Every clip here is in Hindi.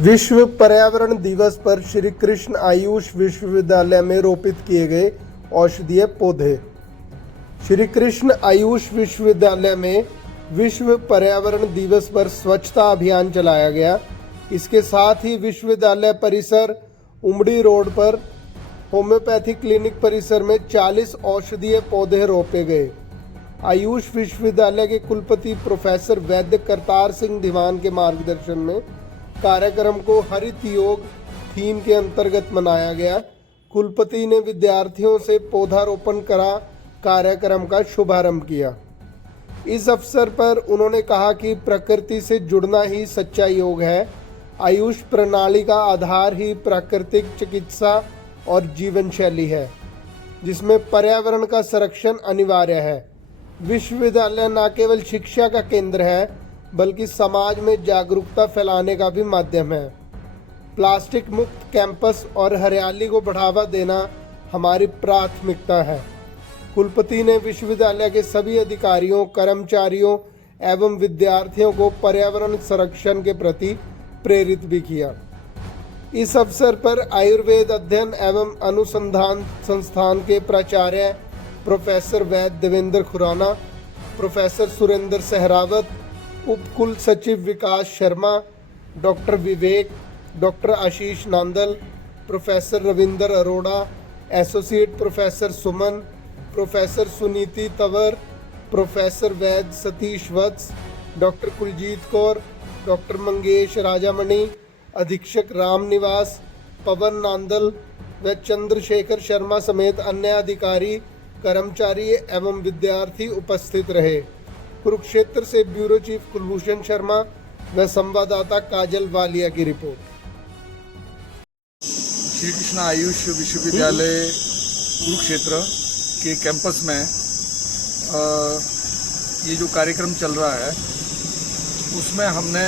विश्व पर्यावरण दिवस पर श्री कृष्ण आयुष विश्वविद्यालय में रोपित किए गए औषधीय पौधे। श्री कृष्ण आयुष विश्वविद्यालय में विश्व पर्यावरण दिवस पर स्वच्छता अभियान चलाया गया। इसके साथ ही विश्वविद्यालय परिसर उमड़ी रोड पर होम्योपैथी क्लिनिक परिसर में 40 औषधीय पौधे रोपे गए। आयुष विश्वविद्यालय के कुलपति प्रोफेसर वैद्य करतार सिंह दीवान के मार्गदर्शन में कार्यक्रम को हरित योग थीम के अंतर्गत मनाया गया। कुलपति ने विद्यार्थियों से पौधारोपण करा कार्यक्रम का शुभारंभ किया। इस अवसर पर उन्होंने कहा कि प्रकृति से जुड़ना ही सच्चा योग है। आयुष प्रणाली का आधार ही प्राकृतिक चिकित्सा और जीवन शैली है, जिसमें पर्यावरण का संरक्षण अनिवार्य है। विश्वविद्यालय न केवल शिक्षा का केंद्र है, बल्कि समाज में जागरूकता फैलाने का भी माध्यम है। प्लास्टिक मुक्त कैंपस और हरियाली को बढ़ावा देना हमारी प्राथमिकता है। कुलपति ने विश्वविद्यालय के सभी अधिकारियों, कर्मचारियों एवं विद्यार्थियों को पर्यावरण संरक्षण के प्रति प्रेरित भी किया। इस अवसर पर आयुर्वेद अध्ययन एवं अनुसंधान संस्थान के प्राचार्य प्रोफेसर वैद्य देवेंद्र खुराना, प्रोफेसर सुरेंद्र सहरावत, उप कुल सचिव Vikas Sharma, doctor Vivek, doctor Ashish Nandal, professor Ravinder Arora, associate professor Suman, professor Suniti Tanwar, professor Vaidya Satish Vats, doctor Kuljeet Kaur, doctor Mangesh Rajamani, अधीक्षक राम निवास, पवन नांदल व चंद्रशेखर शर्मा समेत अन्य अधिकारी, कर्मचारी एवं विद्यार्थी उपस्थित रहे। कुरुक्षेत्र से ब्यूरो चीफ कुलभूषण शर्मा व संवाददाता काजल वालिया की रिपोर्ट। श्री कृष्ण आयुष विश्वविद्यालय कुरुक्षेत्र के कैंपस में ये जो कार्यक्रम चल रहा है, उसमें हमने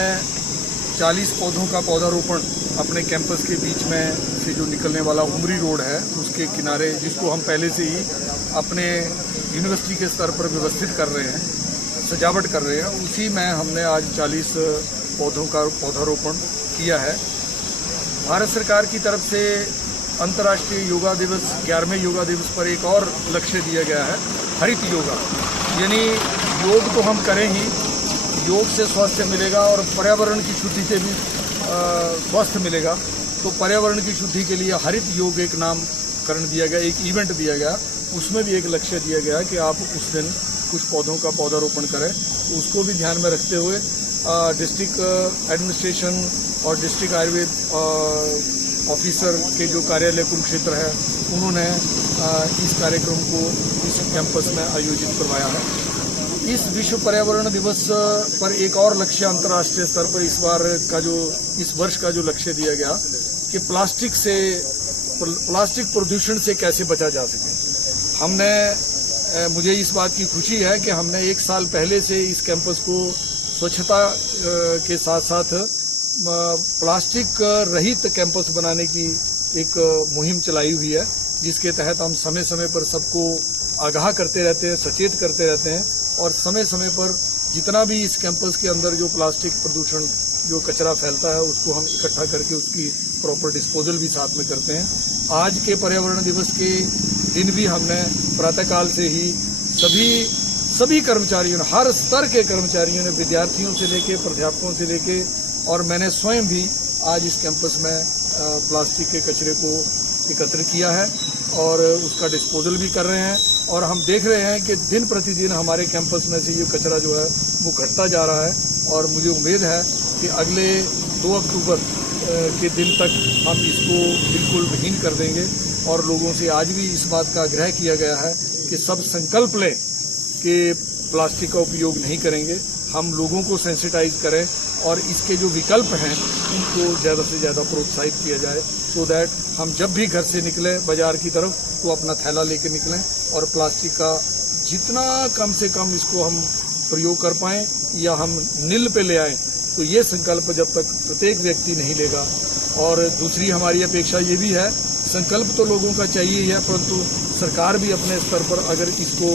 40 पौधों का पौधारोपण अपने कैंपस के बीच में से जो निकलने वाला उमरी रोड है उसके किनारे, जिसको हम पहले से ही अपने यूनिवर्सिटी के स्तर पर व्यवस्थित कर रहे हैं, सजावट कर रहे हैं, उसी में हमने आज 40 पौधों का पौधारोपण किया है। भारत सरकार की तरफ से अंतर्राष्ट्रीय योगा दिवस 11वें योगा दिवस पर एक और लक्ष्य दिया गया है, हरित योगा। यानी योग तो हम करें ही, योग से स्वास्थ्य मिलेगा और पर्यावरण की शुद्धि से भी स्वास्थ्य मिलेगा। तो पर्यावरण की शुद्धि के लिए हरित योग एक नामकरण दिया गया, एक इवेंट दिया गया। उसमें भी एक लक्ष्य दिया गया कि आप उस दिन कुछ पौधों का पौधारोपण करें। तो उसको भी ध्यान में रखते हुए डिस्ट्रिक्ट एडमिनिस्ट्रेशन और डिस्ट्रिक्ट आयुर्वेद ऑफिसर के जो कार्यालय कुरुक्षेत्र है, उन्होंने इस कार्यक्रम को इस कैंपस में आयोजित करवाया है। इस विश्व पर्यावरण दिवस पर एक और लक्ष्य अंतर्राष्ट्रीय स्तर पर इस वर्ष का जो लक्ष्य दिया गया कि प्लास्टिक प्रदूषण से कैसे बचा जा सके। मुझे इस बात की खुशी है कि हमने 1 साल पहले से इस कैंपस को स्वच्छता के साथ साथ प्लास्टिक रहित कैंपस बनाने की एक मुहिम चलाई हुई है, जिसके तहत हम समय समय पर सबको आगाह करते रहते हैं, सचेत करते रहते हैं और समय समय पर जितना भी इस कैंपस के अंदर जो प्लास्टिक प्रदूषण जो कचरा फैलता है उसको हम इकट्ठा करके उसकी प्रॉपर डिस्पोजल भी साथ में करते हैं। आज के पर्यावरण दिवस के दिन भी हमने प्रातःकाल से ही सभी कर्मचारियों ने, हर स्तर के कर्मचारियों ने, विद्यार्थियों से लेके प्राध्यापकों से लेके और मैंने स्वयं भी आज इस कैंपस में प्लास्टिक के कचरे को एकत्र किया है और उसका डिस्पोजल भी कर रहे हैं। और हम देख रहे हैं कि दिन प्रतिदिन हमारे कैंपस में से ये कचरा जो है वो घटता जा रहा है और मुझे उम्मीद है कि अगले 2 अक्टूबर के दिन तक हम इसको बिल्कुल विहीन कर देंगे। और लोगों से आज भी इस बात का आग्रह किया गया है कि सब संकल्प लें कि प्लास्टिक का उपयोग नहीं करेंगे। हम लोगों को सेंसिटाइज करें और इसके जो विकल्प हैं उनको ज़्यादा से ज़्यादा प्रोत्साहित किया जाए, सो दैट हम जब भी घर से निकलें बाज़ार की तरफ तो अपना थैला लेकर निकलें और प्लास्टिक का जितना कम से कम इसको हम प्रयोग कर पाएँ या हम नील पे ले आएँ। तो ये संकल्प जब तक प्रत्येक व्यक्ति नहीं लेगा, और दूसरी हमारी अपेक्षा ये भी है, संकल्प तो लोगों का चाहिए ही है, परंतु सरकार भी अपने स्तर पर अगर इसको,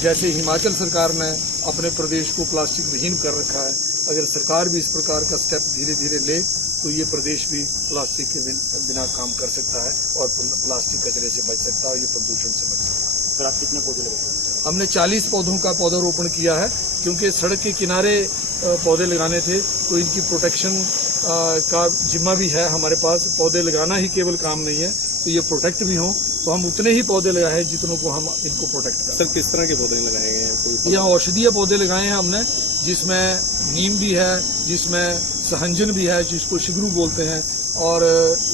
जैसे हिमाचल सरकार ने अपने प्रदेश को प्लास्टिक विहीन कर रखा है। अगर सरकार भी इस प्रकार का स्टेप धीरे धीरे ले तो ये प्रदेश भी प्लास्टिक के बिना काम कर सकता है और प्लास्टिक कचरे से बच सकता है और ये प्रदूषण से बच सकता है। सर आप कितने पौधे लगाए? हमने 40 पौधों का पौधारोपण किया है, क्योंकि सड़क के किनारे पौधे लगाने थे तो इनकी प्रोटेक्शन का जिम्मा भी है हमारे पास। पौधे लगाना ही केवल काम नहीं है, तो ये प्रोटेक्ट भी हों, तो हम उतने ही पौधे लगाए हैं जितनों को हम इनको प्रोटेक्ट करें। सर किस तरह के पौधे लगाए गए हैं? यहाँ औषधीय पौधे लगाए हैं हमने, जिसमें नीम भी है, जिसमें सहंजन भी है जिसको शिगरू बोलते हैं, और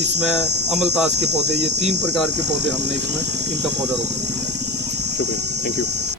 इसमें अमलतास के पौधे, ये 3 प्रकार के पौधे हमने इसमें इनका पौधारोपण किया। शुक्रिया, थैंक यू।